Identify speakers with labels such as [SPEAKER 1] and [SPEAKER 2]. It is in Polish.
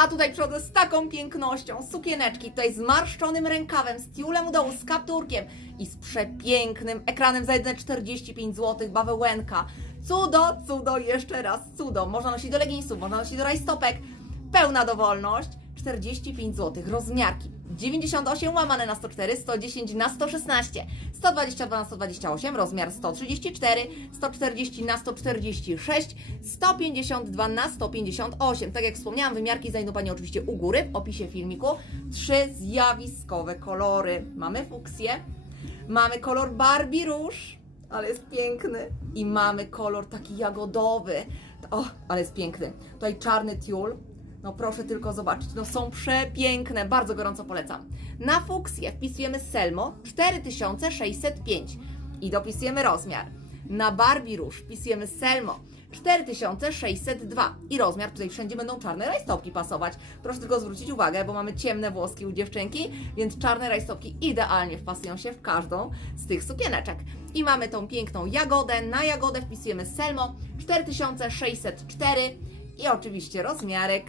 [SPEAKER 1] A tutaj przodu z taką pięknością, sukieneczki, tutaj z marszczonym rękawem, z tiulem u dołu, z kapturkiem i z przepięknym ekranem za jedyne 45 zł, bawełenka. Cudo, cudo, jeszcze raz cudo. Można nosić do leginsów, można nosić do rajstopek. Pełna dowolność. 45 zł, rozmiarki 98 łamane na 104, 110 na 116, 122 na 128, rozmiar 134, 140 na 146, 152 na 158. Tak jak wspomniałam, wymiarki znajdą Pani oczywiście u góry w opisie filmiku. Trzy zjawiskowe kolory. Mamy fuksję, mamy kolor Barbie róż, ale jest piękny. I mamy kolor taki jagodowy. O, ale jest piękny. Tutaj czarny tiul. No proszę tylko zobaczyć, no są przepiękne, bardzo gorąco polecam. Na fuksję wpisujemy Selmo 4605 i dopisujemy rozmiar. Na Barbie róż wpisujemy Selmo 4602 i rozmiar, tutaj wszędzie będą czarne rajstopki pasować. Proszę tylko zwrócić uwagę, bo mamy ciemne włoski u dziewczynki, więc czarne rajstopki idealnie wpasują się w każdą z tych sukieneczek. I mamy tą piękną jagodę. Na jagodę wpisujemy Selmo 4604 i oczywiście rozmiarek